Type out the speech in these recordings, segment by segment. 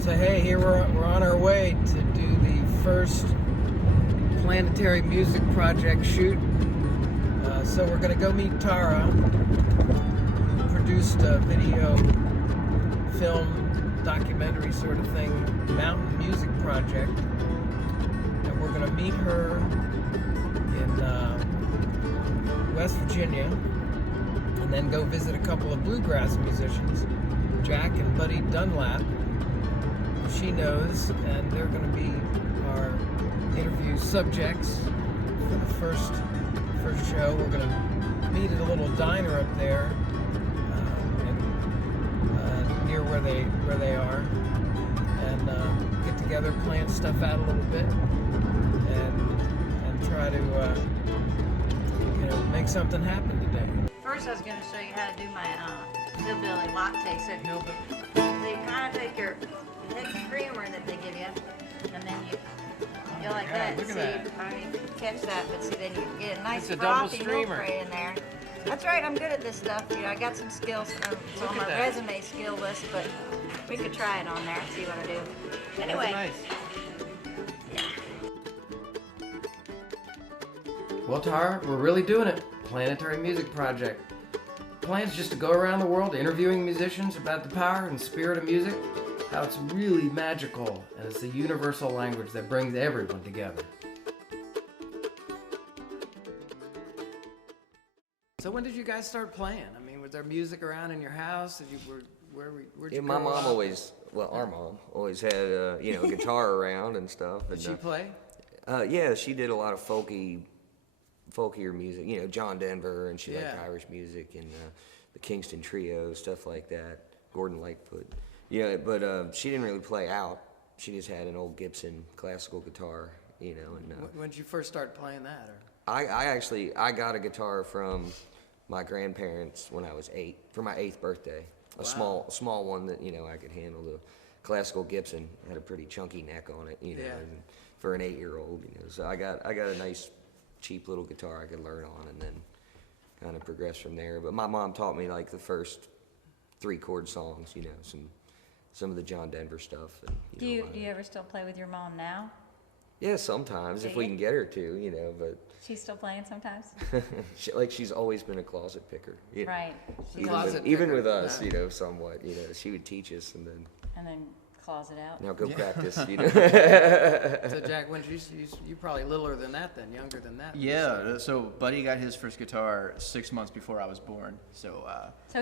So hey, here we're on our way to do the first Planetary Music Project shoot. So we're gonna go meet Tara, who produced a video, film, documentary sort of thing, Mountain Music Project. And we're gonna meet her in West Virginia, and then go visit a couple of bluegrass musicians, Jack and Buddy Dunlap, she knows, and they're going to be our interview subjects for the first show. We're going to meet at a little diner up there, near where they are, and get together, plan stuff out a little bit, and try to make something happen today. First, I was going to show you how to do my hillbilly latte. So you kind of take your creamer that they give you, and then you like that. Look at see, that. I mean, you catch that, but see, then you get a nice It's a double frothy milk streamer. tray in there. That's right, I'm good at this stuff. I got some skills. It's Look on at my that. resume skill list, but we could try it on there and see what I do. Anyway. Nice. Well, Tara, we're really doing it. Planetary Music Project. Plan's just to go around the world interviewing musicians about the power and spirit of music, how it's really magical, and it's the universal language that brings everyone together. So when did you guys start playing? I mean, was there music around in your house? Where'd you My grow mom up? our mom always had a guitar around and stuff. Did she play? Yeah, she did a lot of folkier music. John Denver, and she liked Yeah. Irish music and the Kingston Trio, stuff like that. Gordon Lightfoot. Yeah, but she didn't really play out. She just had an old Gibson classical guitar, And When did you first start playing that? Or? I got a guitar from my grandparents when I was 8 for my 8th birthday. A small one that I could handle. The classical Gibson had a pretty chunky neck on it, and for an 8-year-old. So I got a nice cheap little guitar I could learn on, and then kind of progress from there. But my mom taught me like the first 3-chord songs, some of the John Denver stuff. And, Do you ever still play with your mom now? Yeah, sometimes if we can get her to, but She's still playing sometimes? she's always been a closet picker. Right. Even with us, somewhat. She would teach us and then closet out. now go practice. So Jack, when you probably littler than that, then younger than that. Yeah, so Buddy got his first guitar 6 months before I was born. So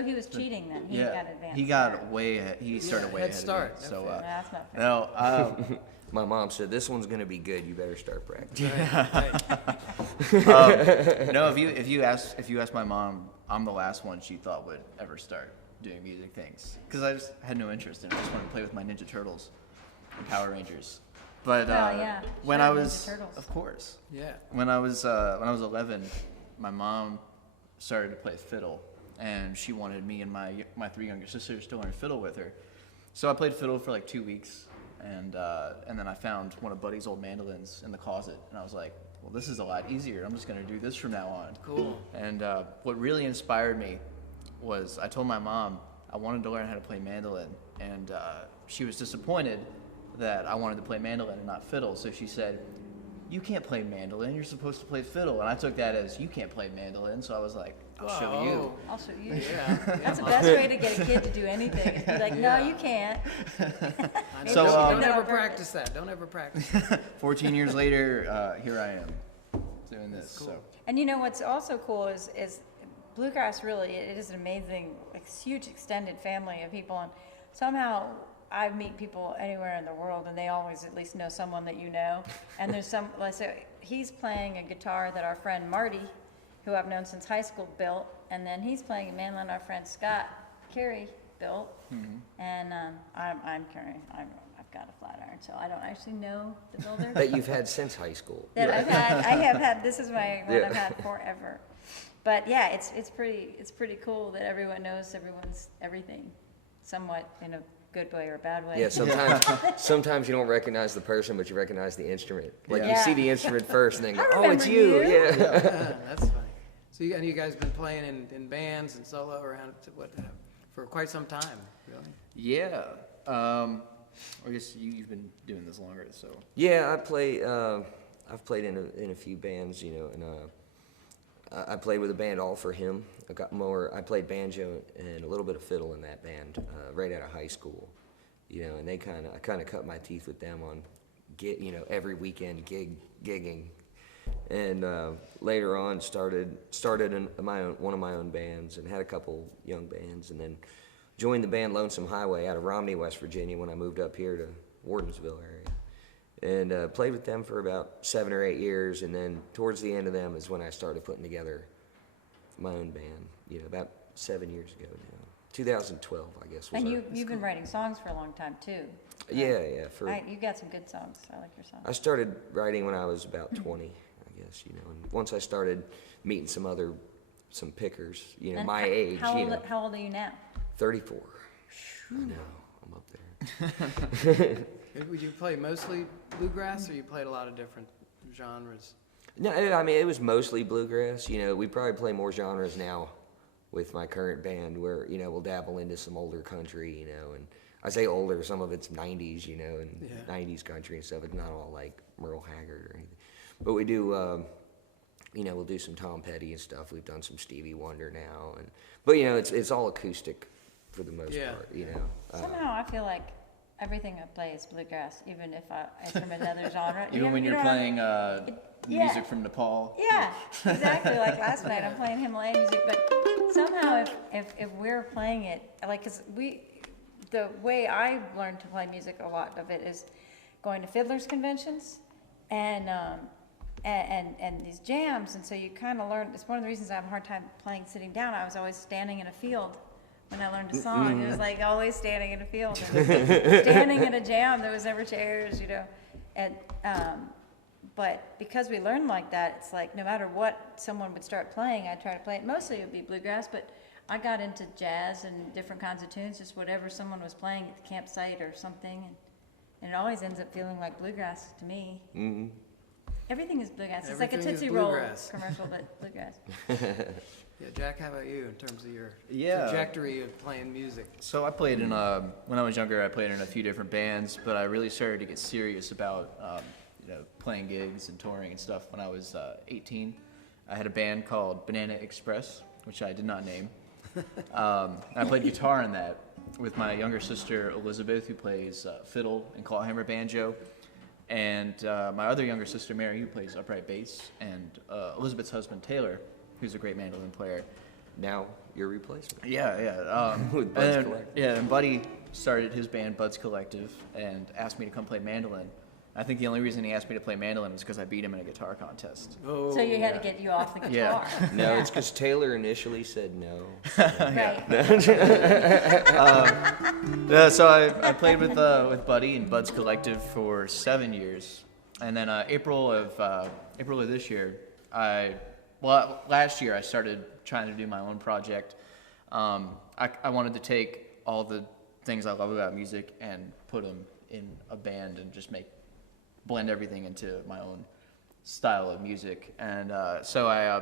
he was cheating then. He got advanced. he got way ahead. He started way head ahead start. of me. So That's not fair. no, My mom said, "This one's gonna be good. You better start practicing." no. If you ask my mom, I'm the last one she thought would ever start doing music things because I just had no interest in it. I just wanted to play with my Ninja Turtles and Power Rangers. But when I was, Ninja Turtles. of course, Yeah. when I was 11, my mom started to play fiddle, and she wanted me and my 3 younger sisters to learn fiddle with her. So I played fiddle for like 2 weeks, and then I found one of Buddy's old mandolins in the closet, and I was like, well, this is a lot easier. I'm just going to do this from now on. Cool. And what really inspired me was I told my mom I wanted to learn how to play mandolin, and she was disappointed that I wanted to play mandolin and not fiddle. So she said, you can't play mandolin, you're supposed to play fiddle. And I took that as, you can't play mandolin, so I was like, I'll show you. I'll show you. Yeah. That's the best way to get a kid to do anything. Is be like, no, you can't. So, don't ever practice that. Don't ever practice. 14 years later, here I am doing this. cool. So And what's also cool is bluegrass really, it is an amazing, huge extended family of people. And somehow I meet people anywhere in the world and they always at least know someone that you know. And there's let's say he's playing a guitar that our friend Marty, who I've known since high school, built. And then he's playing a mandolin our friend Scott Carey built. Mm-hmm. And I'm Carey. I've got a flat iron, so I don't actually know the builder. That you've had since high school. That I have had. This is my one I've had forever. But yeah, it's pretty cool that everyone knows everyone's everything, somewhat in a good way or a bad way. Yeah, sometimes you don't recognize the person, but you recognize the instrument. Like you Yeah. see the instrument first, and then go, I "Oh, it's remember you!" you. Yeah. That's funny. So you guys been playing in bands and solo around for quite some time, really? yeah, I guess you've been doing this longer, so. Yeah, I've played in a few bands, you know, and I played with a band all for him. I played banjo and a little bit of fiddle in that band right out of high school, you know, and I kind of cut my teeth with them on every weekend gigging, and later on started one of my own bands and had a couple young bands, and then joined the band Lonesome Highway out of Romney, West Virginia when I moved up here to Wardensville area, and played with them for about 7 or 8 years, and then towards the end of them is when I started putting together my own band, you know, about 7 years ago now. 2012, I guess. And you've been writing songs for a long time too. Yeah. You've got some good songs. I like your songs. I started writing when I was about 20, I guess, you know, and once I started meeting some pickers, you know, And my age, how you old, know. How old are you now? 34. I know, I'm up there. Would you play mostly bluegrass, or you played a lot of different genres? No, I mean, it was mostly bluegrass. You know, we probably play more genres now with my current band where, you know, we'll dabble into some older country, you know, and I say older, some of it's 90s, you know, and 90s country and stuff. It's not all like Merle Haggard or anything. But we do, you know, we'll do some Tom Petty and stuff. We've done some Stevie Wonder now. But, you know, it's all acoustic for the most part, you know. Somehow I feel like everything I play is bluegrass, even if it's from another genre. Even when you're playing music from Nepal. Yeah, exactly. Like last night, I'm playing Himalayan music, but somehow if we're playing it, like, cause the way I learned to play music, a lot of it is going to fiddlers conventions and these jams, and so you kind of learn. It's one of the reasons I have a hard time playing sitting down. I was always standing in a field. When I learned a song, it was like always standing in a field. And standing in a jam, there was never chairs, you know. And but because we learned like that, it's like no matter what someone would start playing, I'd try to play it. Mostly it would be bluegrass, but I got into jazz and different kinds of tunes, just whatever someone was playing at the campsite or something. And it always ends up feeling like bluegrass to me. Mm-hmm. Everything is bluegrass. It's Everything like a is Tootsie Roll bluegrass. commercial, but bluegrass. Yeah, Jack, how about you in terms of your Yeah. trajectory of playing music? So I played in when I was younger. I played in a few different bands, but I really started to get serious about you know, playing gigs and touring and stuff when I was 18. I had a band called Banana Express, which I did not name. I played guitar in that with my younger sister Elizabeth, who plays fiddle and clawhammer banjo, and my other younger sister Mary, who plays upright bass, and Elizabeth's husband Taylor, who's a great mandolin player. Now your replacement. Yeah. With Bud's and, Collective. Yeah, and Buddy started his band Bud's Collective and asked me to come play mandolin. I think the only reason he asked me to play mandolin was because I beat him in a guitar contest. Oh, So you had to get you off the guitar. Yeah. No, it's because Taylor initially said no. Right. So I played with Buddy and Bud's Collective for 7 years, and then April of this year, last year I started trying to do my own project. I wanted to take all the things I love about music and put them in a band and just blend everything into my own style of music. And so I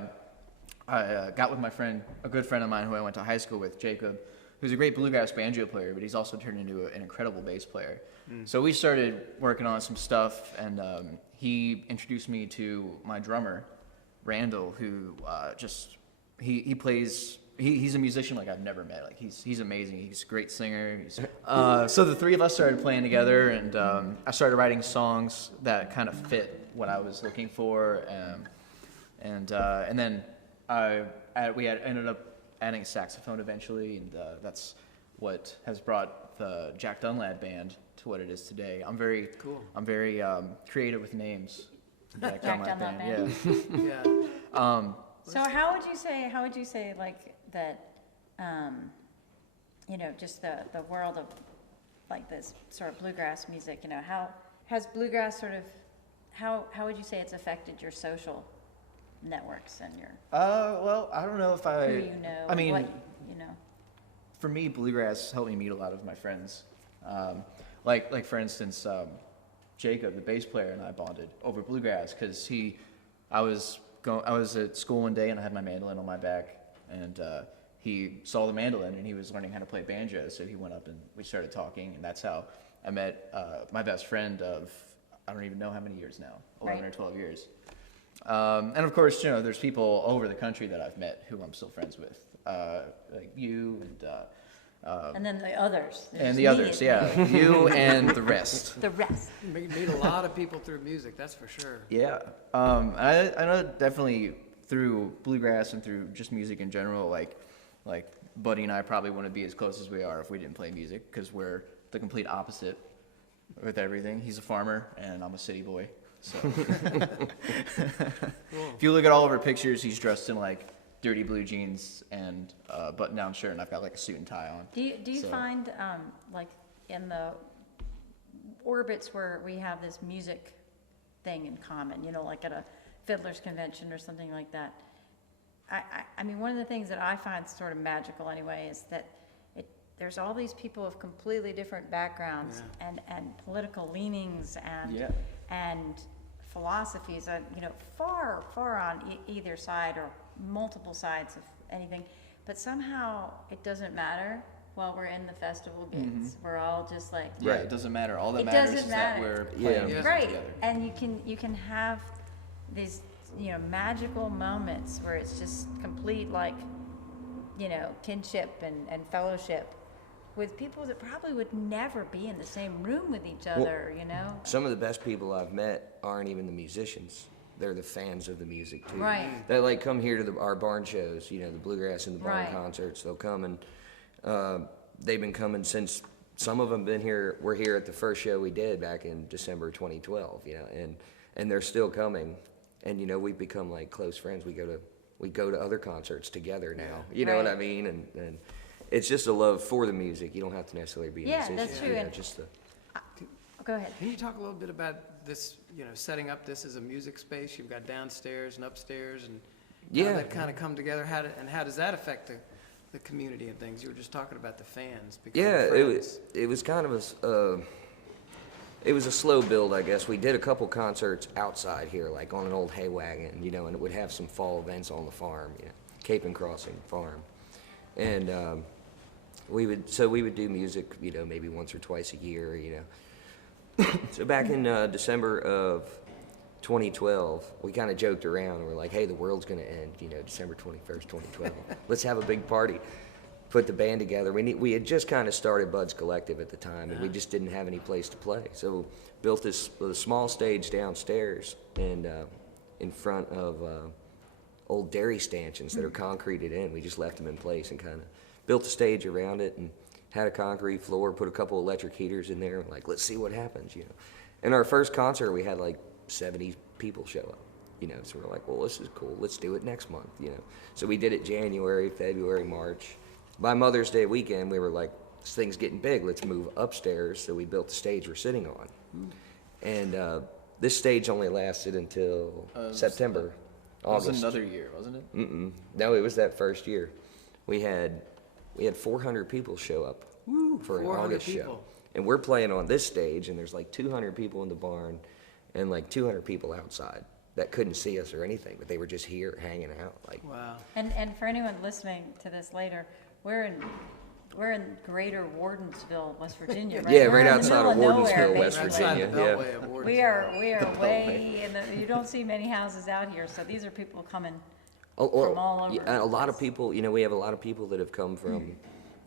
got with my friend, a good friend of mine who I went to high school with, Jacob, who's a great bluegrass banjo player, but he's also turned into an incredible bass player. So we started working on some stuff, and he introduced me to my drummer, Randall, who he plays. He's a musician like I've never met. Like he's amazing. He's a great singer. So the three of us started playing together, and I started writing songs that kind of fit what I was looking for, and then we ended up adding a saxophone eventually, and that's what has brought the Jack Dunlap band to what it is today. I'm very cool. I'm very creative with names. Jack Dunlap band. Yeah. Yeah. So how would you say like that, you know, just the world of like this sort of bluegrass music, you know, how has bluegrass sort of, how would you say it's affected your social networks and your, Well, I don't know if who you know, I mean, what, you know? for me, bluegrass helped me meet a lot of my friends. Like for instance, Jacob, the bass player, and I bonded over bluegrass because I was at school one day and I had my mandolin on my back, and he saw the mandolin and he was learning how to play banjo, so he went up and we started talking, and that's how I met my best friend of, I don't even know how many years now, 11 Right. or 12 years. And of course, you know, there's people all over the country that I've met who I'm still friends with, like you And then the others. There's and the me others, yeah, you and the rest. The rest. You meet a lot of people through music, that's for sure. Yeah, I know definitely through bluegrass and through just music in general, like Buddy and I probably wouldn't be as close as we are if we didn't play music, because we're the complete opposite with everything. He's a farmer and I'm a city boy. So if you look at all of our pictures, he's dressed in like dirty blue jeans and a button-down shirt, and I've got like a suit and tie on. Do you So- find, like, in the orbits where we have this music thing in common, you know, like at a fiddler's convention or something like that, I mean, one of the things that I find sort of magical anyway is that there's all these people of completely different backgrounds and political leanings and philosophies, you know, far on either side or multiple sides of anything, but somehow it doesn't matter while we're in the festival gates. We're all just like, Yeah, Right. it doesn't matter. All that It matters doesn't is that matter. we're playing Yeah. music right, together. and you can have these, you know, magical moments where it's just complete, like, you know, kinship and fellowship with people that probably would never be in the same room with each other, you know? Some of the best people I've met aren't even the musicians. They're the fans of the music too. Right. They like come here to our barn shows, you know, the bluegrass and the barn Right. concerts. They'll come and they've been coming since some of them been here. Were here at the first show we did back in December 2012, you know, and they're still coming. And you know, we've become like close friends. We go to other concerts together now. You know what I Right. mean? And it's just a love for the music. You don't have to necessarily be a Yeah, musician. that's true, You know, and- just the Go ahead. Can you talk a little bit about this, you know, setting up this as a music space? You've got downstairs and upstairs, and Yeah. how that kind of come together. How does that affect the community and things? You were just talking about the fans. becoming Yeah, friends. it was kind of it was a slow build, I guess. We did a couple concerts outside here, like on an old hay wagon, you know, and it would have some fall events on the farm, you know, Cape and Crossing Farm, and we would do music, you know, maybe once or twice a year, you know. So back in December of 2012, we kind of joked around. We're like, hey, the world's going to end, you know, December 21st, 2012. Let's have a big party. Put the band together. We had just kind of started Bud's Collective at the time, and we just didn't have any place to play. So built a small stage downstairs and in front of old dairy stanchions that are concreted in. We just left them in place and kind of built a stage around it and had a concrete floor, put a couple electric heaters in there, like, let's see what happens, you know. And our first concert, we had like 70 people show up, you know, so we're like, well, this is cool, let's do it next month, you know. So we did it January, February, March. By Mother's Day weekend, we were like, this thing's getting big, let's move upstairs, so we built the stage we're sitting on. And this stage only lasted until September, It was August. another year, wasn't it? No, it was that first year. We had 400 people show up for an 400 August show. people. And we're playing on this stage, and there's like 200 people in the barn and like 200 people outside that couldn't see us or anything, but they were just here hanging out. Like, Wow. And for anyone listening to this later, we're in Greater Wardensville, West Virginia, right? Yeah, We're right in the outside middle of nowhere, Wardensville, West basically. Outside the Virginia, Beltway of Wardensville. We are way in the, you don't see many houses out here, so these are people coming from all over. yeah, a lot of Yes. people, you know, we have a lot of people that have come from,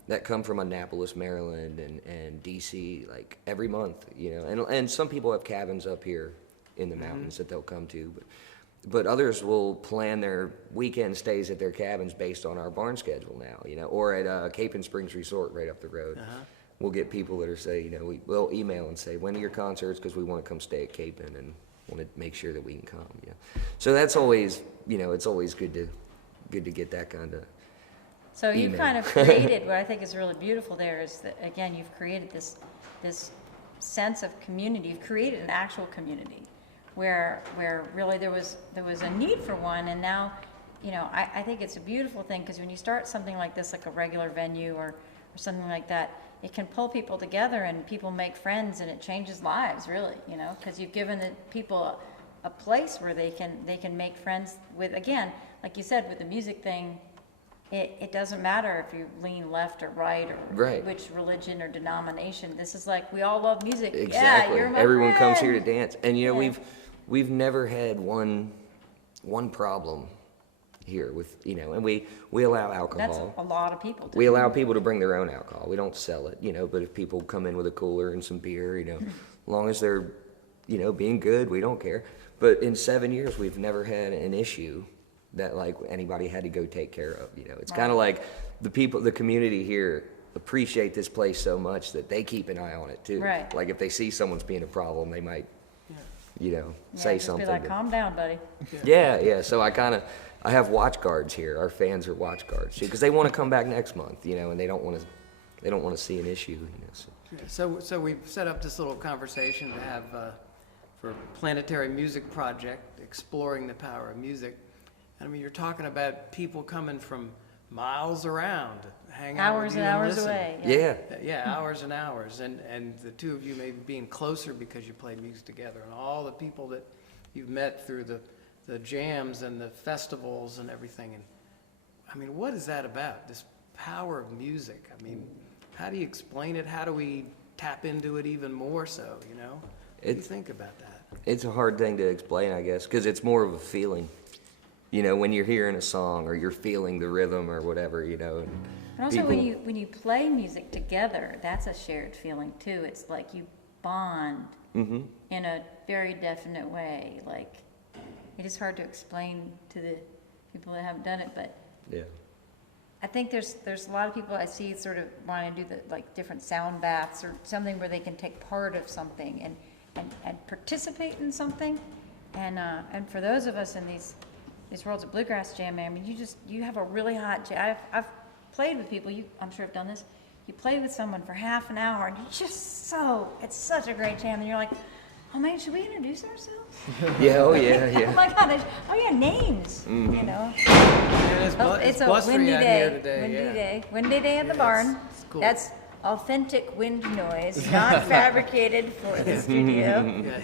that come from Annapolis, Maryland, and DC, like every month, you know, and some people have cabins up here in the mountains that they'll come to, but others will plan their weekend stays at their cabins based on our barn schedule now, you know, or at Cape and Springs Resort right up the road. We'll get people that are say, you know, we'll email and say, when are your concerts? Because we want to come stay at Cape and want to make sure that we can come. You know? So that's always, you know, it's always good to get that kind of. So you've email. kind of created, what I think is really beautiful there is that, again, you've created this sense of community. You've created an actual community where really there was a need for one, and now, you know, I think it's a beautiful thing, because when you start something like this, like a regular venue or something like that, it can pull people together and people make friends, and it changes lives, really, you know, because you've given the people a place where they can make friends with, again, like you said, with the music thing, it doesn't matter if you lean left or right or Right. which religion or denomination. This is like, we all love music. Exactly. Yeah, you're my Everyone friend. comes here to dance, and you know Yeah. we've never had one problem here with, you know, and we allow That's alcohol. a lot of people. We allow people to bring their own alcohol. We don't sell it, you know, but if people come in with a cooler and some beer, you know, as long as they're, you know, being good, we don't care. But in 7 years, we've never had an issue that like anybody had to go take care of, you know. It's kind of like the community here appreciate this place so much that they keep an eye on it too. Right. Like if they see someone's being a problem, they might, you know, Yeah, say just something. be like, to- calm down, buddy. yeah. So I have watch guards here. Our fans are watch guards too, because they want to come back next month, you know, and they don't want to see an issue, you know. So. So we've set up this little conversation to have for Planetary Music Project, exploring the power of music. And I mean, you're talking about people coming from miles around, hang out with Hours you and hours listen. away. Yeah. Yeah, hours and hours, and the two of you maybe being closer because you play music together, and all the people that you've met through the jams and the festivals and everything. And I mean, what is that about? This power of music. I mean, how do you explain it? How do we tap into it even more so? You know, what do you think about that? It's a hard thing to explain, I guess, because it's more of a feeling. You know, when you're hearing a song or you're feeling the rhythm or whatever, you know. And also, people- when you play music together, that's a shared feeling too. It's like you bond Mhm. in a very definite way. Like, it is hard to explain to the people that haven't done it, but Yeah. I think there's a lot of people I see sort of wanting to do the like different sound baths or something where they can take part of something and participate in something. And for those of us in these worlds of bluegrass jamming, I mean, you have a really hot jam. I've played with people. I'm sure have done this. You play with someone for half an hour, and it's such a great jam, and you're like, oh man, should we introduce ourselves? Yeah. Oh yeah. Oh Yeah. my God! Oh yeah, names. Mm-hmm. You know. And It's a blustery windy out day. here today. Windy yeah. day. Windy day at the Yeah, barn. it's cool. That's authentic wind noise, not fabricated for the studio. Yeah.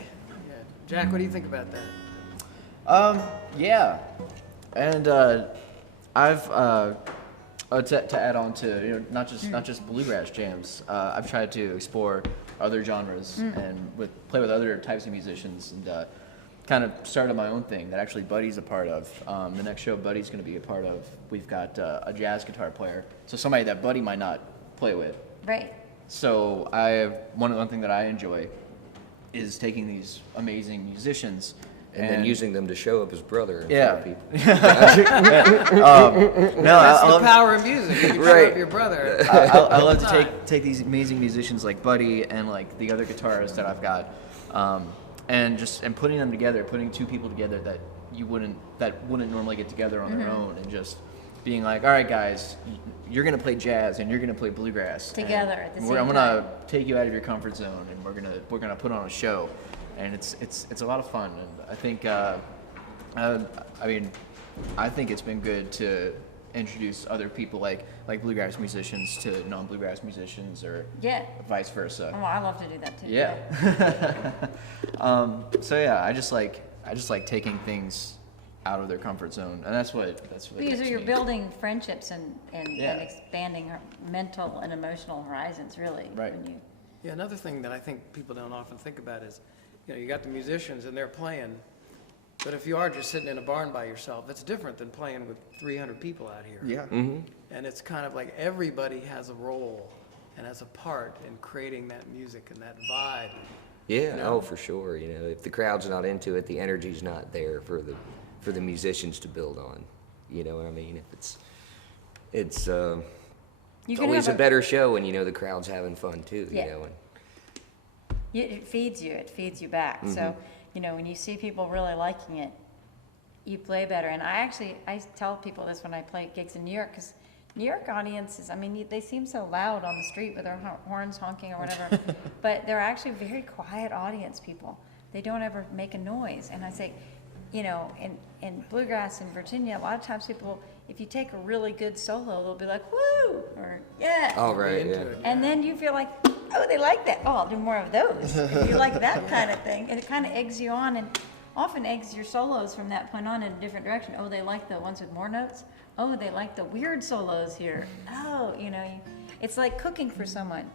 Jack, what do you think about that? Yeah, and I've to add on to, you know, not just bluegrass jams. I've tried to explore other genres and play with other types of musicians, and kind of started my own thing that actually Buddy's a part of. The next show Buddy's going to be a part of. We've got a jazz guitar player, so somebody that Buddy might not play with. Right. So one thing that I enjoy is taking these amazing musicians And then using them to show up as brother in Yeah. front of people. No, That's I the love, power of music. You Right. show up your brother. I love to take these amazing musicians like Buddy and like the other guitarists that I've got, and putting them together, putting two people together that wouldn't normally get together on their own, and just being like, all right, guys, you're gonna play jazz and you're gonna play bluegrass Together and at the I'm same gonna time. take you out of your comfort zone, and we're gonna put on a show, and it's a lot of fun, and I think I think it's been good to introduce other people like bluegrass musicians to non-bluegrass musicians, or Yeah. vice versa. Oh, I love to do that too. Yeah. So yeah, I just like taking things out of their comfort zone, and that's what Because gets you're me. building friendships and Yeah. expanding our mental and emotional horizons, really. Right. When you, Yeah, another thing that I think people don't often think about is, you know, you got the musicians and they're playing, but if you are just sitting in a barn by yourself, it's different than playing with 300 people out here. Yeah. And it's kind of like everybody has a role and has a part in creating that music and that vibe. Yeah, know? oh, for sure. You know, if the crowd's not into it, the energy's not there for the musicians to build on. You know what I mean? If it's you can always a have better show when you know the crowd's having fun too. Yeah. You know, and it feeds you back. So, you know, when you see people really liking it, you play better. And I tell people this when I play gigs in New York, because New York audiences, I mean, they seem so loud on the street with their horns honking or whatever, but they're actually very quiet audience people. They don't ever make a noise. And I say, you know, in bluegrass in Virginia, a lot of times people, if you take a really good solo, they'll be like, woo, or yeah. oh right, Into yeah. it. And then you feel like, oh, they like that. Oh, I'll do more of those. If you like that kind of thing. And it kind of eggs you on. And often eggs your solos from that point on in a different direction. Oh, they like the ones with more notes. Oh, they like the weird solos here. Oh, it's like cooking for someone.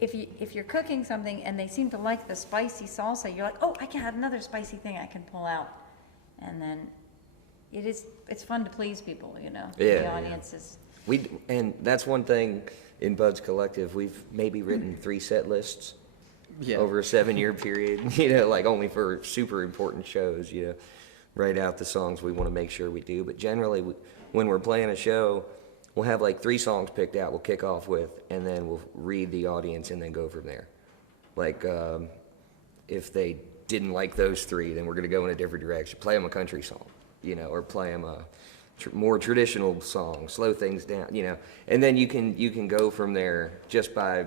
If you're cooking something and they seem to like the spicy salsa, you're like, oh, I can have another spicy thing I can pull out. And then it's fun to please people, the audience is. And that's one thing in Bud's Collective. We've maybe written 3 set lists over a 7-year period, like only for super important shows, write out the songs we want to make sure we do. But generally, when we're playing a show, we'll have like 3 songs picked out we'll kick off with, and then we'll read the audience and then go from there. Like, if they didn't like those 3, then we're going to go in a different direction. Play them a country song, or play them a more traditional song, slow things down, and then you can go from there just by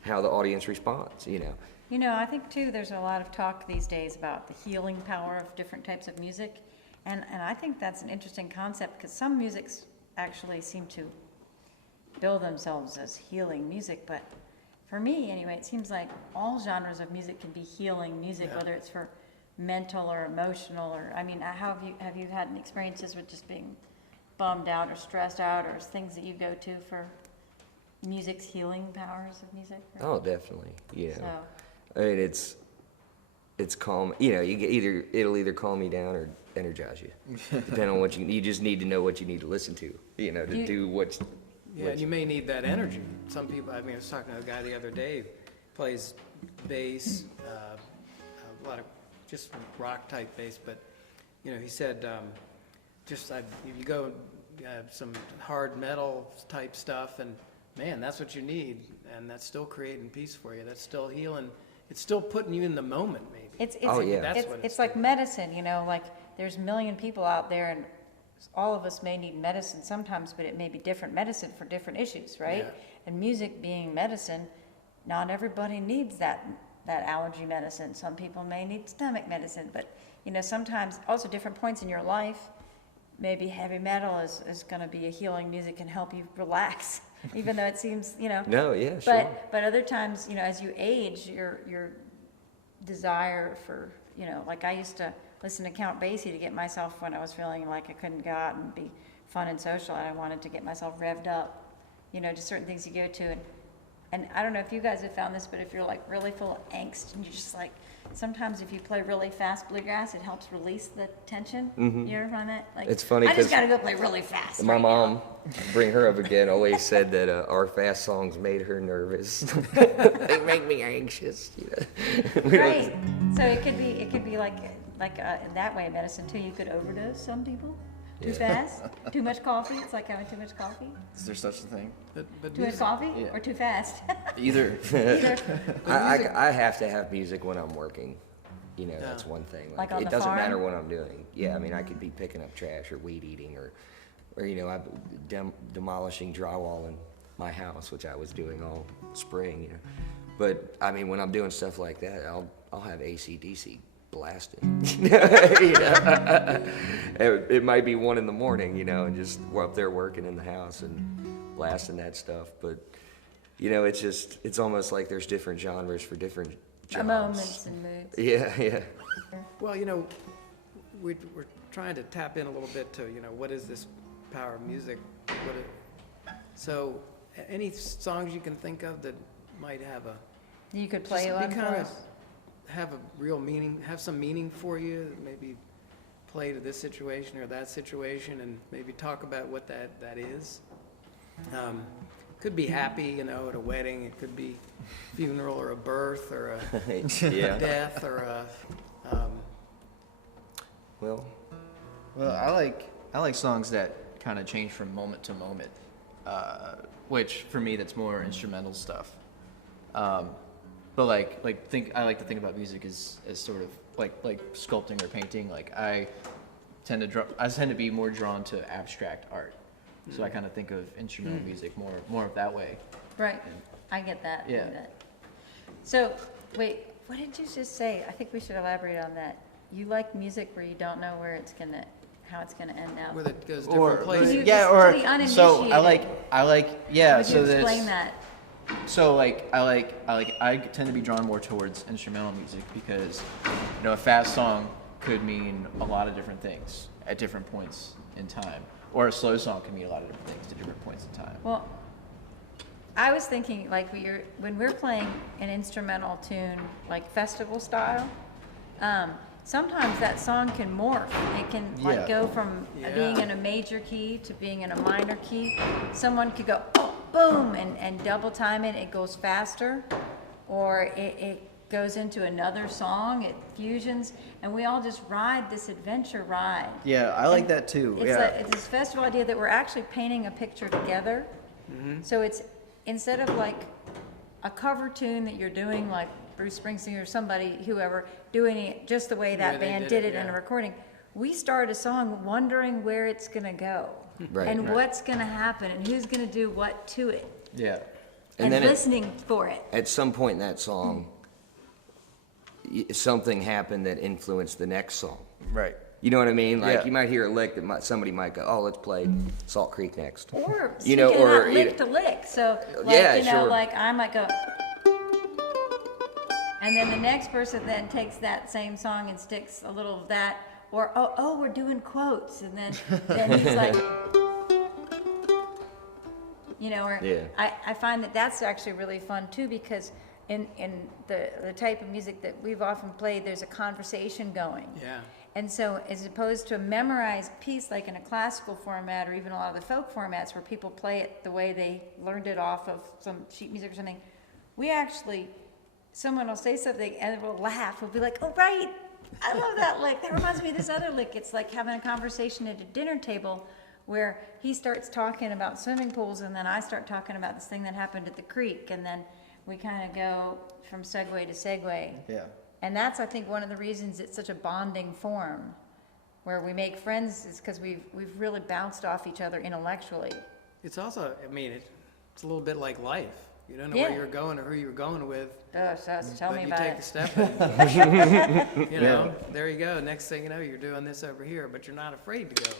how the audience responds, I think too there's a lot of talk these days about the healing power of different types of music, and I think that's an interesting concept because some musics actually seem to bill themselves as healing music, but for me anyway, it seems like all genres of music can be healing music, whether it's for mental or emotional, or how have you had any experiences with just being bummed out or stressed out, or things that you go to for music's healing powers of music? Oh, definitely. Yeah. So. I mean, it's calm. It'll either calm you down or energize you, depending on what you just need to know what you need to listen to. To do what's. Yeah, and you may need that energy. Some people. I was talking to a guy the other day, plays bass, a lot of just rock type bass, but he said you go some hard metal type stuff, and man, that's what you need, and that's still creating peace for you. That's still healing. It's still putting you in the moment, maybe. It's like medicine, like there's a million people out there, and all of us may need medicine sometimes, but it may be different medicine for different issues, right? Yeah. And music being medicine, not everybody needs that allergy medicine. Some people may need stomach medicine, but sometimes also different points in your life, maybe heavy metal is going to be a healing music and help you relax, even though it seems, No, yeah, sure. But other times, as you age, your desire for, like I used to listen to Count Basie to get myself, when I was feeling like I couldn't go out and be fun and social, and I wanted to get myself revved up, just certain things you go to. And I don't know if you guys have found this, but if you're like really full of angst and you're just like, sometimes if you play really fast bluegrass, it helps release the tension. Mm-hmm. You ever find that? Like, it's funny I just got to go play really fast. My mom, bring her up again, always said that our fast songs made her nervous. They make me anxious. Right. So it could be like that way medicine too. You could overdose some people. Too fast? Too much coffee? It's like having too much coffee? Is there such a thing? But too much coffee or too fast? Either. I have to have music when I'm working. That's one thing. Like on it the doesn't farm? matter what I'm doing. Yeah, I could be picking up trash or weed eating or I'm demolishing drywall in my house, which I was doing all spring. But when I'm doing stuff like that, I'll have AC/DC blasted. It might be 1 a.m, and just we're up there working in the house and blasting that stuff. But it's almost like there's different genres for different jobs. Moments and moods. Yeah. Well, we're trying to tap in a little bit to what is this power of music? So, any songs you can think of that might have you could play one for us? Have a real meaning, have some meaning for you, maybe play to this situation or that situation, and maybe talk about what that is. Could be happy, at a wedding. It could be funeral or a birth or a death or a. Well, I like songs that kind of change from moment to moment, which for me that's more instrumental stuff. But I like to think about music as sort of like sculpting or painting. Like I tend to be more drawn to abstract art, so I kind of think of instrumental music more of that way. Right, I get that. Yeah. So wait, what did you just say? I think we should elaborate on that. You like music where you don't know how it's gonna end up. Where it goes different places. To the uninitiated, so I like Would you so explain that? So I tend to be drawn more towards instrumental music because, a fast song could mean a lot of different things at different points in time, or a slow song can mean a lot of different things at different points in time. Well, I was thinking like when we're playing an instrumental tune, like festival style, sometimes that song can morph. It can like go from being in a major key to being in a minor key. Someone could go, oh, boom, and double time it. It goes faster, or it goes into another song. It fusions, and we all just ride this adventure ride. Yeah, I like that too. It's like this festival idea that we're actually painting a picture together. Mm-hmm. So it's instead of like a cover tune that you're doing like Bruce Springsteen or somebody, whoever, doing it just the way that band did it in a recording, we start a song wondering where it's going to go and what's going to happen and who's going to do what to it. Yeah. And then listening for it. At some point in that song, something happened that influenced the next song. Right. You know what I mean? Like you might hear a lick that somebody might go, "Oh, let's play Salt Creek next." Or or lick to lick. So like I might go, and then the next person then takes that same song and sticks a little of that, or oh we're doing quotes, and then he's like, I find that that's actually really fun too, because in the type of music that we've often played, there's a conversation going. Yeah. And so as opposed to a memorized piece like in a classical format or even a lot of the folk formats where people play it the way they learned it off of some sheet music or something, we actually, someone will say something and we'll laugh. We'll be like, oh, right, I love that lick. That reminds me of this other lick. It's like having a conversation at a dinner table where he starts talking about swimming pools and then I start talking about this thing that happened at the creek, and then we kind of go from segue to segue. Yeah. And that's, I think, one of the reasons it's such a bonding form, where we make friends, is because we've really bounced off each other intellectually. It's also, I mean, it's a little bit like life. You don't know where you're going or who you're going with. Tell me about it. But you take the step and, there you go. Next thing you know, you're doing this over here, but you're not afraid to go.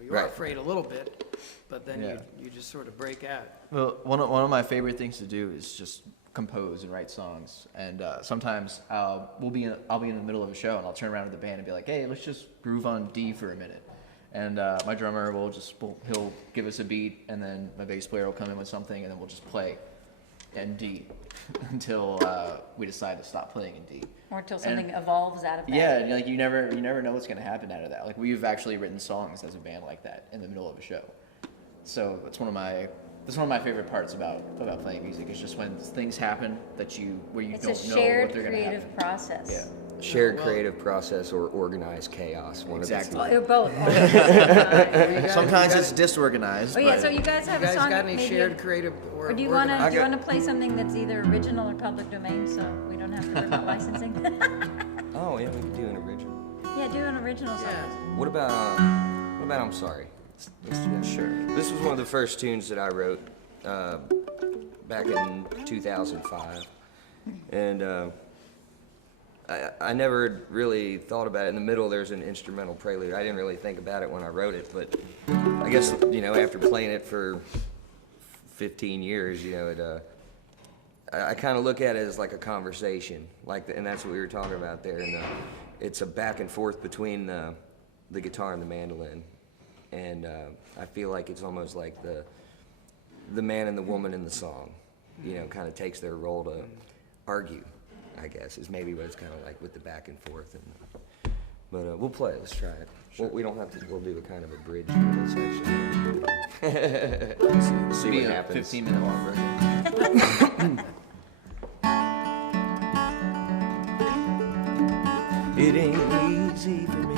You are afraid a little bit, but then you just sort of break out. Well, one of my favorite things to do is just compose and write songs, and sometimes I'll be in the middle of a show and I'll turn around to the band and be like, hey, let's just groove on D for a minute, and my drummer he'll give us a beat, and then my bass player will come in with something, and then we'll just play in D until we decide to stop playing in D, or until something evolves out of that. Yeah, like you never know what's going to happen out of that. Like we've actually written songs as a band like that in the middle of a show, so that's one of my favorite parts about playing music, is just when things happen where you don't know what they're going to happen. It's a shared creative process. Yeah. Shared creative process or organized chaos. Exactly. Or both. Sometimes it's disorganized. Oh yeah, so you guys have a song. Got any shared creative or do you want to play something that's either original or public domain, so we don't have to worry about licensing? Oh yeah, we can do an original. Yeah, do an original song. Yeah. What about I'm Sorry? Let's do that. Sure. This was one of the first tunes that I wrote back in 2005, and I never really thought about it. In the middle, there's an instrumental prelude. I didn't really think about it when I wrote it, but I guess after playing it for 15 years, I kind of look at it as like a conversation, and that's what we were talking about there. And it's a back and forth between the guitar and the mandolin. And I feel like it's almost like the man and the woman in the song, kind of takes their role to argue, I guess, is maybe what it's kind of like with the back and forth. But we'll play it. Let's try it. Sure. Well, we don't have to. We'll do a kind of a bridge section. See what happens. 15-minute long version. It ain't easy for me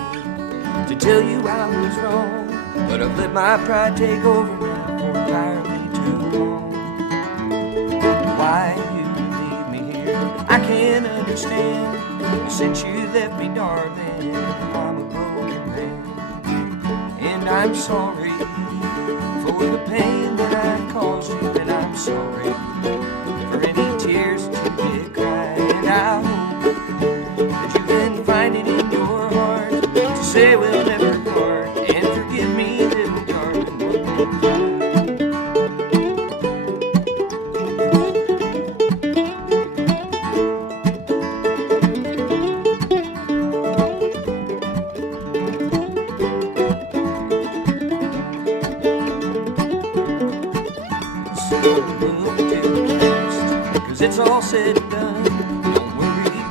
to tell you I was wrong, but I've let my pride take over now for entirely too long. Why you leave me here, I can't understand. Since you left me, darling, I'm a broken man. And I'm sorry for the pain that I caused you, and I'm sorry for any tears that you did cry. And I hope that you can find it in your heart to say we'll never part, and forgive me, little darling, one more time.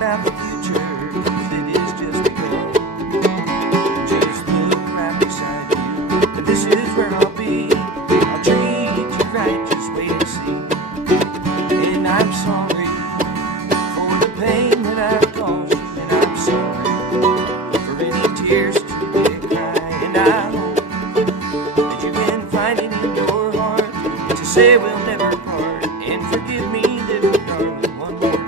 about the future, 'cause it is just begun. Just look right beside you, and this is where I'll be. I'll treat you right, just wait and see. And I'm sorry for the pain that I've caused you, and I'm sorry for any tears to be cried. And I hope that you can find it in your heart to say we'll never part, and forgive me, little darling, one more time.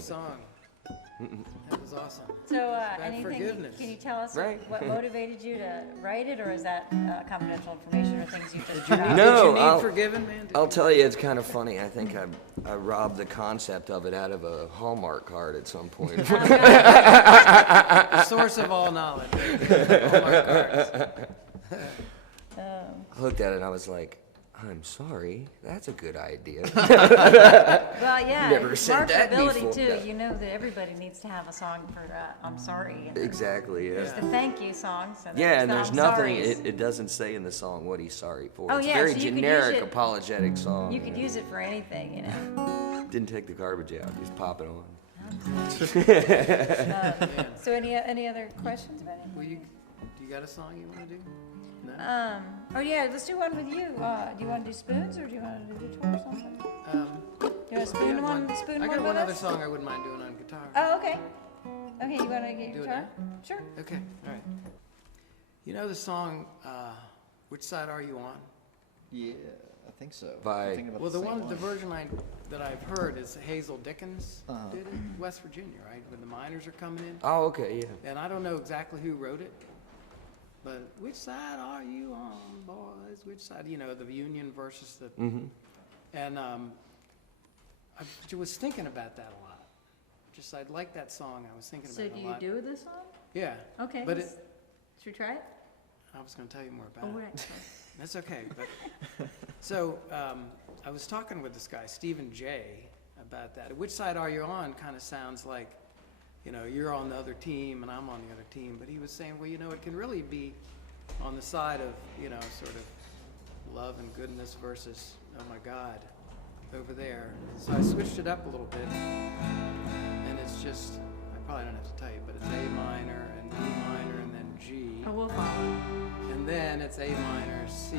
Song. That was awesome. So, About anything, forgiveness. can you tell us Right. what motivated you to write it, or is that confidential information or things you just Did No, you need I'll- forgiven, man? Did I'll you- tell you, it's kind of funny. I think I robbed the concept of it out of a Hallmark card at some point. The source of all knowledge. Hallmark cards. I looked at it and I was like, I'm sorry, that's a good idea. Well, yeah, Never said that marketability before. too. Yeah. You know that everybody needs to have a song for I'm sorry. And Exactly, yeah. there's the thank you songs. And Yeah, and the there's I'm nothing, sorries. it doesn't say in the song what he's sorry for. Oh, It's a yeah, very so you could use generic, it- apologetic song. You could use it for anything, you know. Didn't take the garbage out, just pop it on. So any other questions about it? Well, do you got a song you want to do? No? Oh yeah, let's do one with you. Do you want to do spoons or do you want to do guitar or something? You want to spoon got one? one- Spoon I one got with one other us? song I wouldn't mind doing on guitar. Oh, okay. Okay, you want to get Do it guitar? Sure. Okay, all right. You know the song, Which Side Are You On? Yeah, I think so. By- I'm thinking about Well, the same version that I've heard is Hazel Dickens Uh-huh. did it, West Virginia, right? When the miners are coming in. Oh, okay, yeah. And I don't know exactly who wrote it, but which side are you on, boys? Which side? You know, the Union versus the. Mm-hmm. And I was thinking about that a lot. Just I like that song. I was thinking So about do it a you lot. do this song? Yeah. Okay. But should we try it? I was going to tell you more Oh, about it. right. That's okay. But so I was talking with this guy, Stephen J, about that. Which side are you on? Kind of sounds like, you know, you're on the other team and I'm on the other team. But he was saying, well, you know, it can really be on the side of, you know, sort of love and goodness versus oh my God, over there. So I switched it up a little bit, and it's just, I probably don't have to tell you, but it's A minor and D minor and then G. Oh, we'll follow. And then it's A minor, C,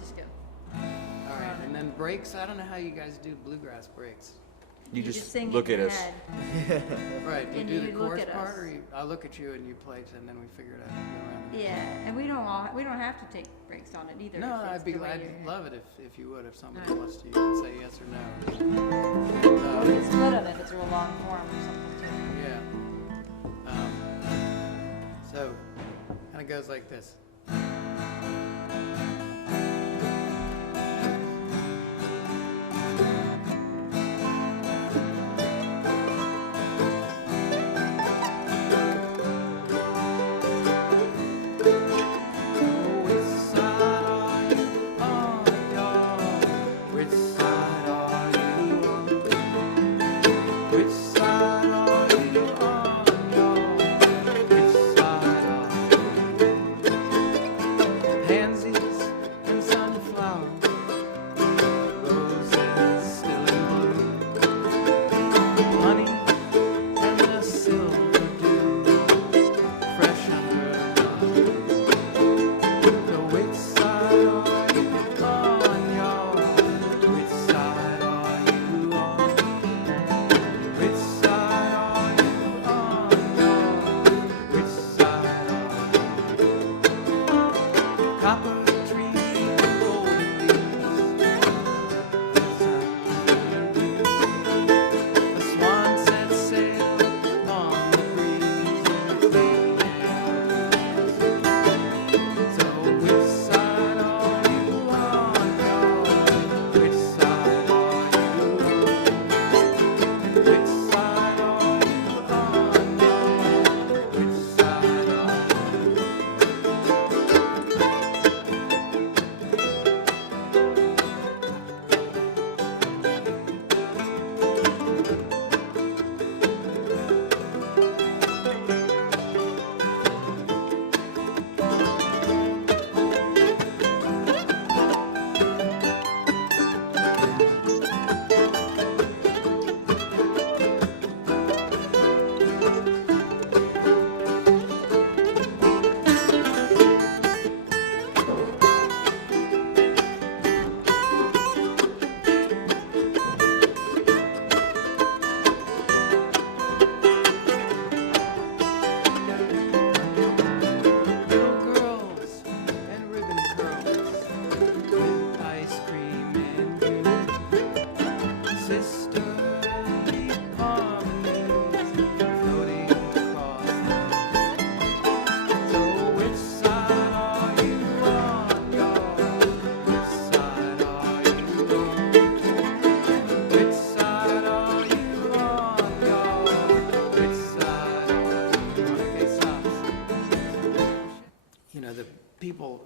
Just go. all right, and then breaks. I don't know how you guys do bluegrass breaks. You just just sing look in at your us. head. Right, do you And do the you look chorus at part, us. or I look at you and you play, and then we figure it out and go around? Yeah, and we don't have to take breaks on it either. No, if it's I'd be the way glad, you're- love it if you would, if somebody Alright. wants to, you can say yes or no. Or we can split them if it's a real long form or something too. Yeah. So, kind of goes like this.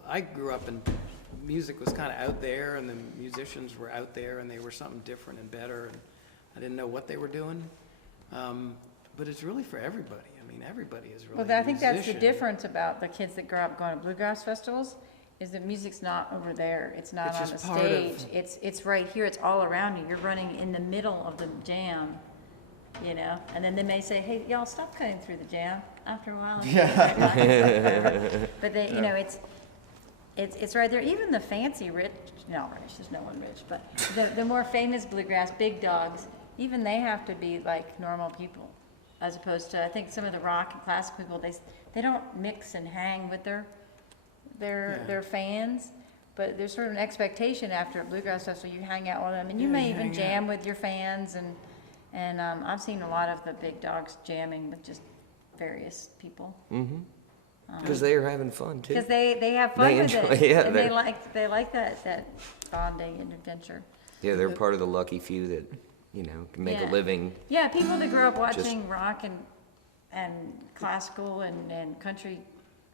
I grew up and music was kind of out there, and the musicians were out there, and they were something different and better, and I didn't know what they were doing. But it's really for everybody. I mean, everybody is really Well, I a think that's the musician. difference about the kids that grow up going to bluegrass festivals, is that music's not over there. It's not It's on the just part of- stage. It's right here. It's all around you. You're running in the middle of the jam, you know? And then they may say, hey, y'all, stop cutting through the jam after a while. But they, you know, it's right there. Even the fancy rich, no, rich, there's no one rich, but the more famous bluegrass big dogs, even they have to be like normal people, as opposed to, I think some of the rock and classical people, they don't mix and hang with their fans, but there's sort of an expectation after a bluegrass festival, you hang out with them, and you Yeah, may you even hang jam with your fans, and I've seen a lot of the big dogs jamming with just various people. Because they are having fun too. Because they have fun They with enjoy- it, yeah, and they they're- like that bonding and adventure. Yeah, they're part of the lucky few that, you know, can make Yeah. a living. Yeah, people that grew up watching rock and classical and country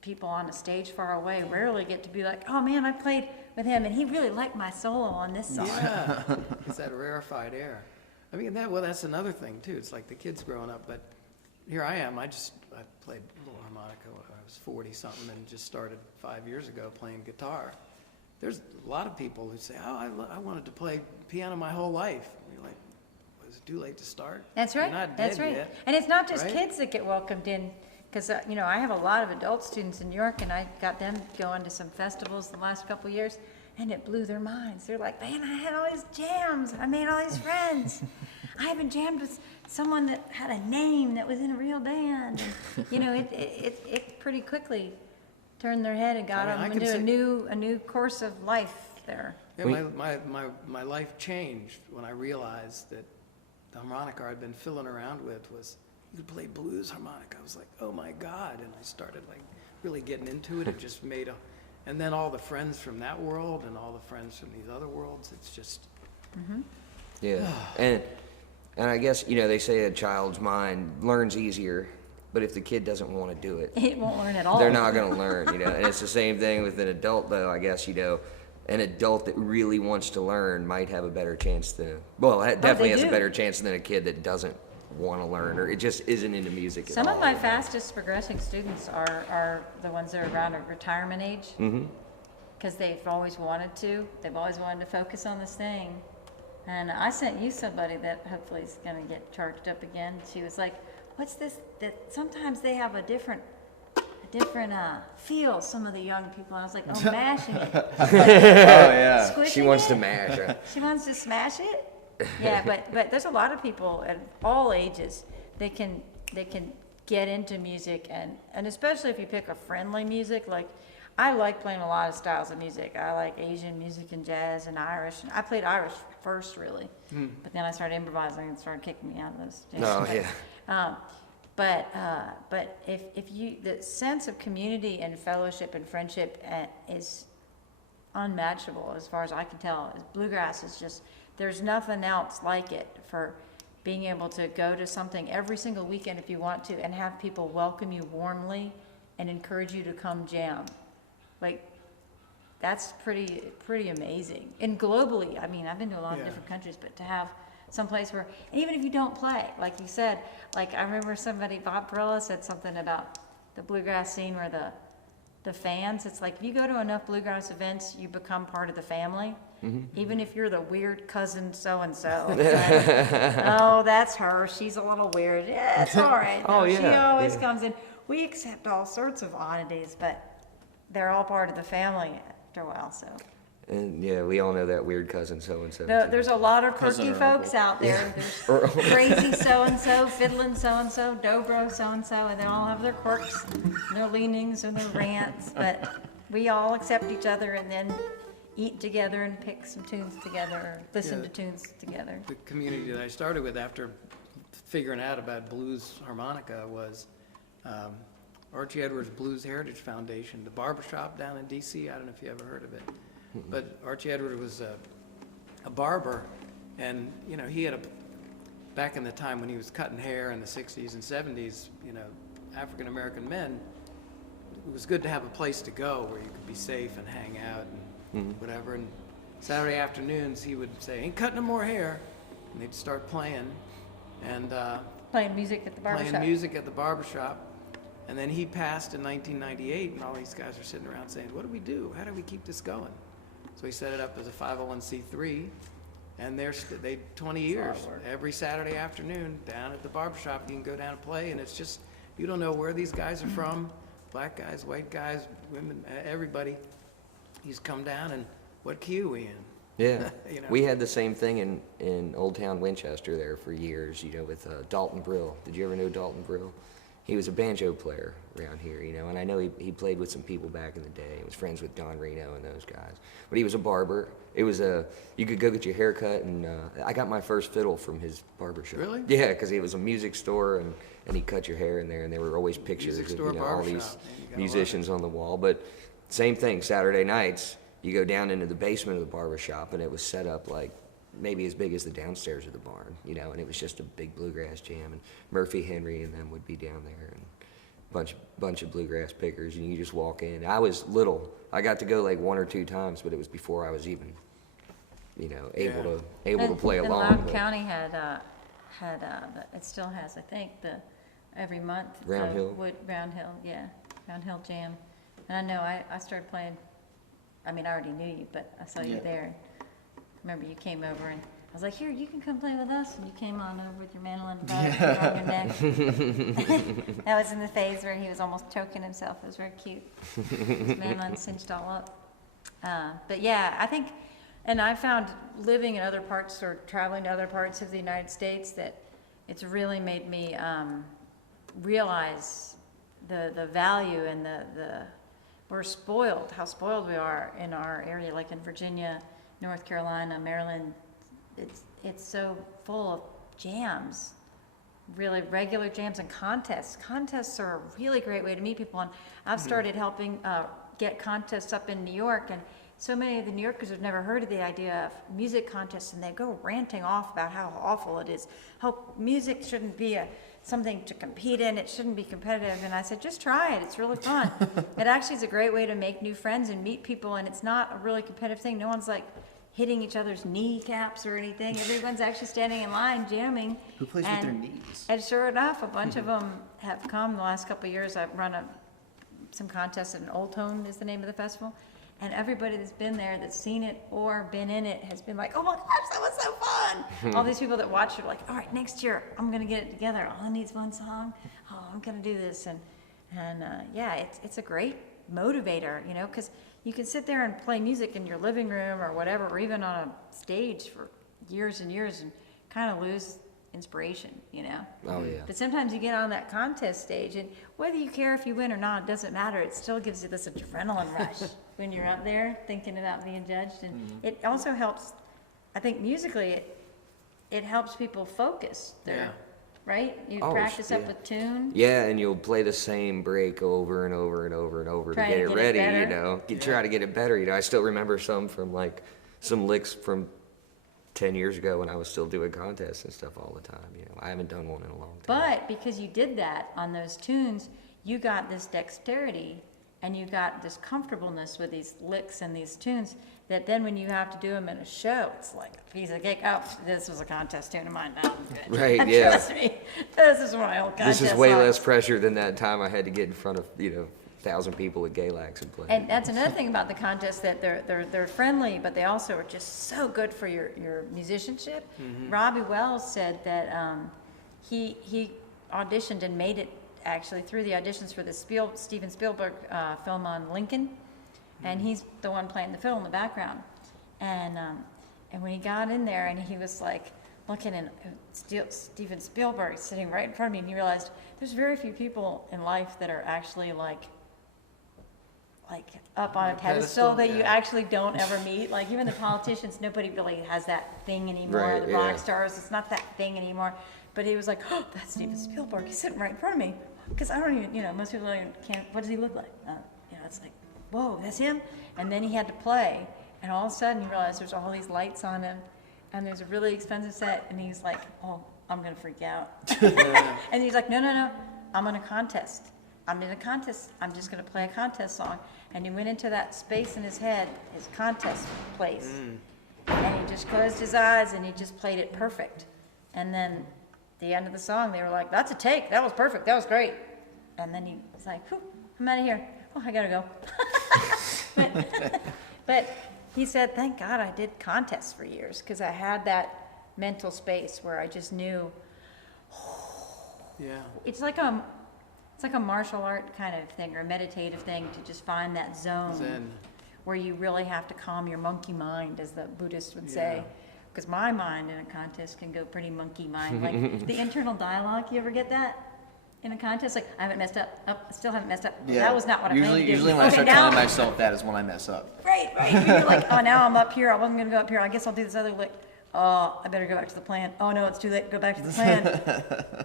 people on a stage far away rarely get to be like, oh man, I played with him and he really liked my solo on this song. Yeah, it's that rarefied air. I mean, that's another thing too. It's like the kids growing up, but here I am. I played a little harmonica when I was 40 something and just started 5 years ago playing guitar. there's a lot of people who say, oh, I wanted to play piano my whole life. And you're like, was it too late to start? That's right. You're not That's dead right. yet, And it's not just right? kids that get welcomed in, because you know, I have a lot of adult students in New York, and I got them going to some festivals the last couple of years, and it blew their minds. They're like, man, I had all these jams. I made all these friends. I haven't jammed with someone that had a name that was in a real band. And, you know, it pretty quickly turned their head and got I mean, I them can into a new course of life there. Yeah, my life changed when I realized that the harmonica I'd been fiddling around with was, you could play blues harmonica. I was like, oh my God. And I started like really getting into it. It just made and then all the friends from that world and all the friends from these other worlds, it's just. Yeah, and I guess, you know, they say a child's mind learns easier, but if the kid doesn't want to do it, It won't learn at all. they're not going to learn, you know. And it's the same thing with an adult, though, I guess, you know. An adult that really wants to learn might have a better chance than, well, it definitely has a do. better chance than a kid that doesn't want to learn, or it just isn't into music Some at all. of my fastest progressing students are the ones that are around a retirement age. Because they've always wanted to. They've always wanted to focus on this thing. And I sent you somebody that hopefully is going to get charged up again. She was like, what's this? That sometimes they have a different feel, some of the young people. And I was like, oh, mashing it. Oh yeah. Squishing She wants it? to mash. She wants to smash it? Yeah, but there's a lot of people at all ages that can get into music, and especially if you pick a friendly music. Like, I like playing a lot of styles of music. I like Asian music and jazz and Irish. I played Irish first, really, but then I started improvising and started kicking me out of those. Oh, yeah. But if you, the sense of community and fellowship and friendship is unmatchable as far as I can tell. Bluegrass is just, there's nothing else like it for being able to go to something every single weekend if you want to, and have people welcome you warmly and encourage you to come jam. Like, that's pretty amazing. And globally, I mean, I've been to a lot of different countries, but to have some place where, and even if you don't play, like you said, like I remember somebody, Bob Perella, said something about the bluegrass scene where the fans, it's like if you go to enough bluegrass events, you become part of the family. Even if you're the weird cousin so-and-so. Oh, that's her. She's a little weird. Yeah, it's all right. Oh, She yeah, always yeah. comes in. We accept all sorts of oddities, but they're all part of the family after a while, so. And yeah, we all know that weird cousin so-and-so. There's a lot of Cousin quirky or folks uncle. out there. There's crazy so-and-so, fiddling so-and-so, dobro so-and-so, and they all have their quirks, their leanings and their rants, but we all accept each other and then eat together and pick some tunes together, or listen to tunes together. The community that I started with after figuring out about blues harmonica was Archie Edwards Blues Heritage Foundation, the barbershop down in DC. I don't know if you ever heard of it. But Archie Edwards was a barber, and, you know, he had back in the time when he was cutting hair in the 60s and 70s, you know, African-American men, it was good to have a place to go where you could be safe and hang out and whatever. And Saturday afternoons, he would say, ain't cutting no more hair. And they'd start playing and Playing music at the barbershop. playing music at the barbershop. And then he passed in 1998, and all these guys are sitting around saying, what do we do? How do we keep this going? So he set it up as a 501c3, and they 20 years. Every Saturday afternoon down at the barbershop, you can go down and play, and it's just, you don't know where these guys are from, black guys, white guys, women, everybody. He's come down, and what key are we in? Yeah, You know? we had the same thing in Old Town Winchester there for years, you know, with Dalton Brill. Did you ever know Dalton Brill? He was a banjo player around here, you know, and I know he played with some people back in the day. He was friends with Don Reno and those guys. But he was a barber. It was you could go get your hair cut, and I got my first fiddle from his barber shop. Really? Yeah, because it was a music store, and he cut your hair in there, and there were always pictures Music of, store, you know, all barber these shop. Man, you gotta love musicians on the wall. But same thing, Saturday nights, you go down into the basement of the barber shop, and it was set up like maybe as big as the downstairs of the barn, you know, and it was just a big bluegrass jam, and Murphy Henry and them would be down there, and bunch of bluegrass pickers, and you just walk in. I was little. I got to go like 1 or 2 times, but it was before I was even, you know, able to play and along. Loudoun but County had it still has, I think, every month. Round Hill? Round Hill, yeah, Round Hill Jam. And I know I started playing I mean, I already knew you, but I saw you there. Remember, you came over and I was like, here, you can come play with us. And you came on over with your mandolin around your neck. That was in the phase where he was almost choking himself. It was very cute. His mandolin cinched all up. But yeah, I think, and I found living in other parts or traveling to other parts of the United States that it's really made me realize the value and we're spoiled, how spoiled we are in our area, like in Virginia, North Carolina, Maryland. It's so full of jams, really regular jams and contests. Contests are a really great way to meet people, and I've started helping get contests up in New York, and so many of the New Yorkers have never heard of the idea of music contests, and they go ranting off about how awful it is, how music shouldn't be something to compete in, it shouldn't be competitive. And I said, just try it, it's really fun. It actually is a great way to make new friends and meet people, and it's not a really competitive thing. No one's like hitting each other's kneecaps or anything. Everyone's actually standing in line jamming. Who plays with their knees? And sure enough, a bunch of them have come the last couple of years. I've run some contests at an Old Tone is the name of the festival. And everybody that's been there, that's seen it or been in it, has been like, oh my gosh, that was so fun. All these people that watch it are like, all right, next year, I'm going to get it together. All I need is one song. Oh, I'm going to do this. And yeah, it's a great motivator, you know, because you can sit there and play music in your living room or whatever, or even on a stage for years and years and kind of lose inspiration, you know? Oh, yeah. But sometimes you get on that contest stage, and whether you care if you win or not, it doesn't matter. It still gives you this adrenaline rush when you're up there thinking about being judged. And it also helps, I think musically, it helps people focus. Right? You practice up a tune. Yeah, and you'll play the same break over and over and over and over to get it ready, you know. Try to get it better, you know. I still remember some licks from 10 years ago when I was still doing contests and stuff all the time, you know. I haven't done one in a long time. But because you did that on those tunes, you got this dexterity and you got this comfortableness with these licks and these tunes that then when you have to do them in a show, it's like a piece of cake. Oh, this was a contest tune of mine. Now I'm good. Right, yeah. Trust me, this is my old contest This is way song. less pressure than that time I had to get in front of, 1,000 people at Galax and play. And that's another thing about the contest, that they're friendly, but they also are just so good for your musicianship. Robbie Wells said that he auditioned and made it actually through the auditions for the Steven Spielberg film on Lincoln, and he's the one playing the fiddle in the background. And when he got in there and he was like looking, and Steven Spielberg sitting right in front of me, and he realized there's very few people in life that are actually like up on a pedestal that you actually don't ever meet. Like even the politicians, nobody really has that thing anymore. Right, the rock stars, it's not that thing anymore. But he was like, oh, that's Steven Spielberg. He's sitting right in front of me. Because I don't even, most people can't, what does he look like? It's like, whoa, that's him? And then he had to play. And all of a sudden you realize there's all these lights on him. And there's a really expensive set. And he's like, oh, I'm going to freak out. And he's like, no, I'm in a contest. I'm in a contest. I'm just going to play a contest song. And he went into that space in his head, his contest place. And he just closed his eyes and he just played it perfect. And then the end of the song, they were like, that's a take. That was perfect. That was great. And then he was like, whew, I'm out of here. Oh, I got to go. But he said, thank God I did contests for years, because I had that mental space where I just knew, it's like a martial art kind of thing, or a meditative thing, to just find that zone where you really have to calm your monkey mind, as the Buddhists would say. Because my mind in a contest can go pretty monkey mind. Like the internal dialogue, you ever get that in a contest? Like, I haven't messed up. Oh, I still haven't messed up. Yeah. That was not what I planned to do. Usually when I start telling myself that is when I mess up. Right. You're like, oh, now I'm up here. I wasn't going to go up here. I guess I'll do this other lick. Oh, I better go back to the plan. Oh, no, it's too late. Go back to the plan.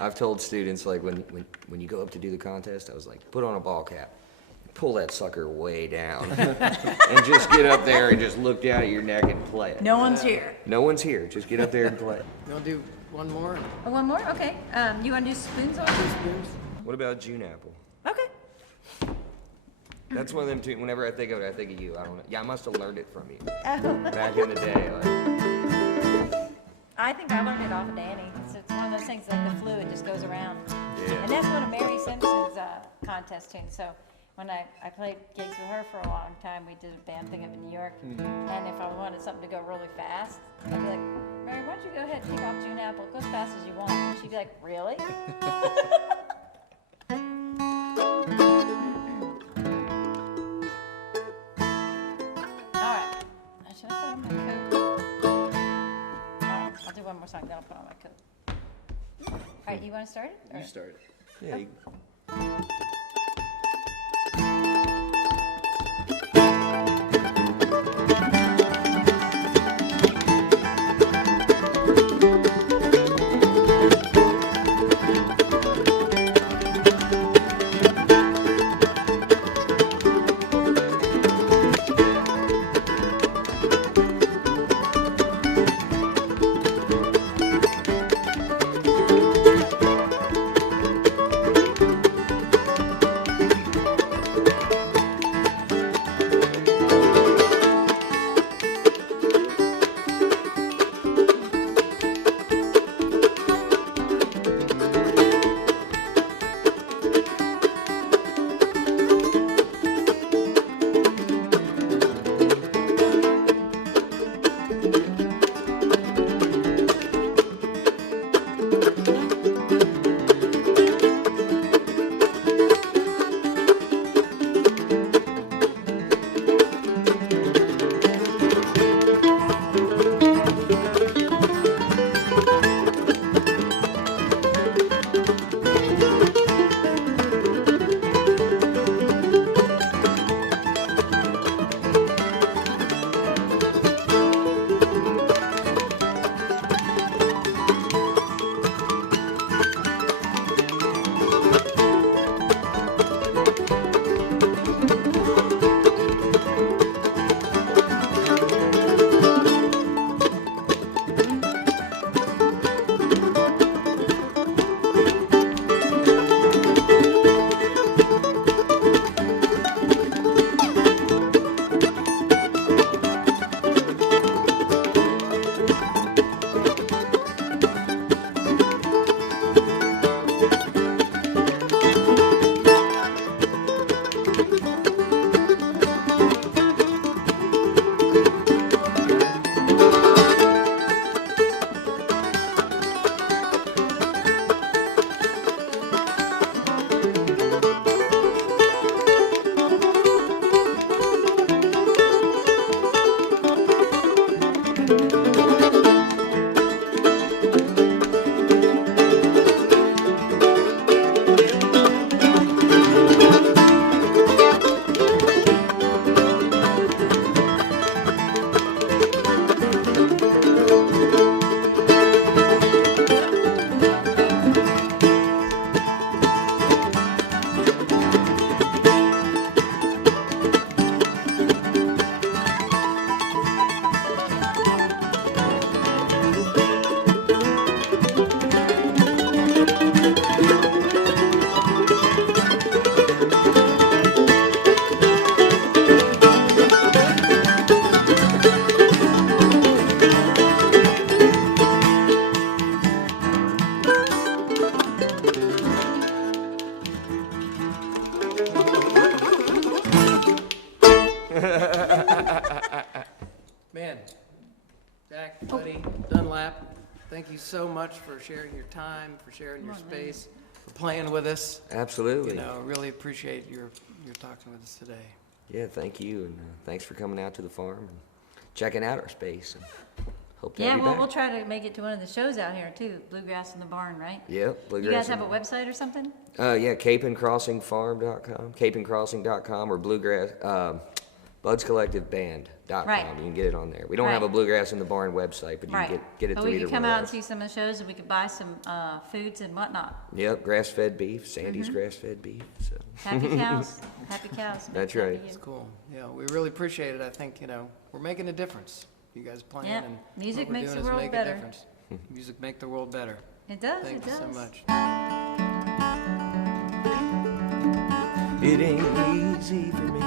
I've told students, like, when you go up to do the contest, I was like, put on a ball cap. Pull that sucker way down and just get up there and just look down at your neck and play it. No one's here. No one's here. Just get up there and play. You'll do one more? Oh, one more? Okay. You want to do spoons on Spoons? What about June Apple? Okay. That's one of them too. Whenever I think of it, I think of you. I don't know. Yeah, I must have learned it from you Oh. back in the day. Like, I think I learned it off of Danny. It's one of those things like the flu, it just goes around. Yeah. And that's one of Mary Simpson's contest tunes. So when I played gigs with her for a long time, we did a band thing up in New York, and if I wanted something to go really fast, I'd be like, Mary, why don't you go ahead and take off June Apple, go as fast as you want. And she'd be like, really? All right, should I put on my coat? All right, I'll do one more song, then I'll put on my coat. All right, you want to start it? You Or- start it. Yeah. Man, Jack, Buddy, Dunlap, thank you so much for sharing your time, for sharing your space, for playing with us. Absolutely. You know, really appreciate your talking with us today. Yeah, thank you, and thanks for coming out to the farm and checking out our space. And hope to Yeah, have you well, back. we'll try to make it to one of the shows out here too, Bluegrass in the Barn, right? Yep, You guys have a website or something? Yeah, capeandcrossingfarm.com, capeandcrossing.com, or bluegrass, budscollectiveband.com. Right. You can get it on there. We don't have a Right. Bluegrass in the Barn website, but you Right. can get it But through we either could come one out of and see those. some of the shows, and we could buy some foods and whatnot. Yep, grass-fed beef, Mm-hmm. Sandy's grass-fed beef. So. Happy cows, happy cows. That's Happy right. you. It's cool. Yeah, we really appreciate it. I think, you know, we're making a difference. You guys playing Yeah, and music what we're makes doing the is world make better. a difference. Music make the world better. It does, Thank it you does. so much. It ain't easy for me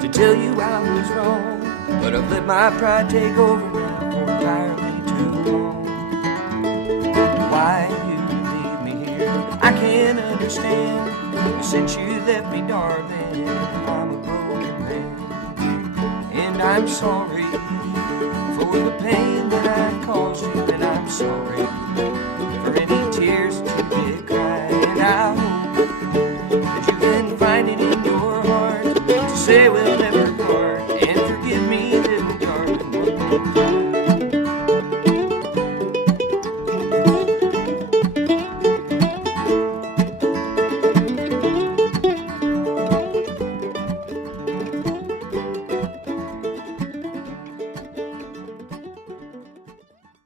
to tell you I was wrong, but I've let my pride take over now for entirely too long. Why you leave me here, I can't understand. Since you left me, darling, I'm a broken man. And I'm sorry for the pain that I caused you, and I'm sorry for any tears that you did cry. And I hope that you can find it in your heart to say we'll never part, and forgive me, little darling, one more time.